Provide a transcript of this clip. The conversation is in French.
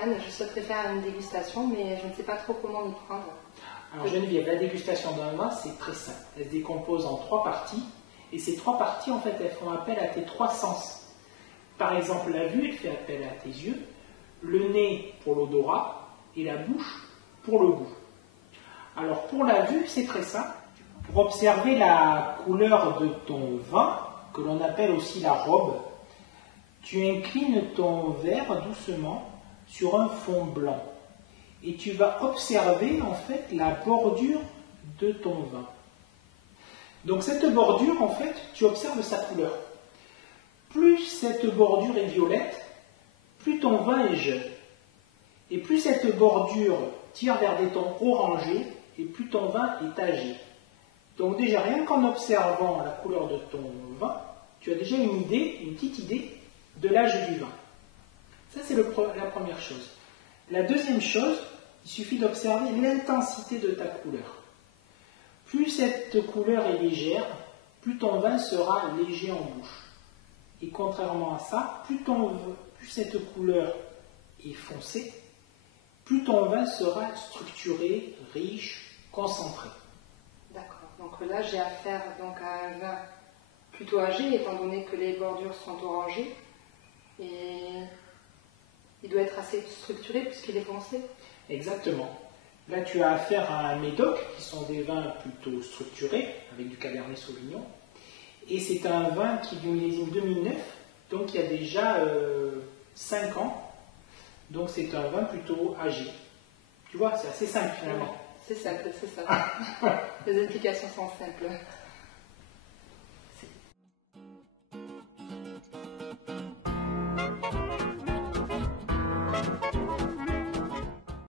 Stéphane, je souhaiterais faire une dégustation, mais je ne sais pas trop comment m'y prendre. Alors Geneviève, la dégustation d'un vin, c'est très simple. Elle se décompose en 3 parties, et ces 3 parties, en fait, elles font appel à tes 3 sens. Par exemple, la vue, elle fait appel à tes yeux, le nez pour l'odorat, et la bouche pour le goût. Alors pour la vue, c'est très simple. Pour observer la couleur de ton vin, que l'on appelle aussi la robe, tu inclines ton verre doucement sur un fond blanc et tu vas observer en fait la bordure de ton vin. Donc cette bordure, en fait, tu observes sa couleur. Plus cette bordure est violette, plus ton vin est jeune. Et plus cette bordure tire vers des tons orangés, et plus ton vin est âgé. Donc déjà, rien qu'en observant la couleur de ton vin, tu as déjà une petite idée de l'âge du vin. Ça, c'est la première chose. La deuxième chose, il suffit d'observer l'intensité de ta couleur. Plus cette couleur est légère, plus ton vin sera léger en bouche. Et contrairement à ça, plus cette couleur est foncée, plus ton vin sera structuré, riche, concentré. D'accord. Donc là, j'ai affaire donc, à un vin plutôt âgé, étant donné que les bordures sont orangées. Et il doit être assez structuré puisqu'il est foncé. Exactement. Là, tu as affaire à un médoc, qui sont des vins plutôt structurés, avec du Cabernet Sauvignon. Et c'est un vin qui est du millésime 2009, donc il y a déjà 5 ans. Donc c'est un vin plutôt âgé. Tu vois, c'est assez simple finalement. C'est simple, c'est ça. Les explications sont simples.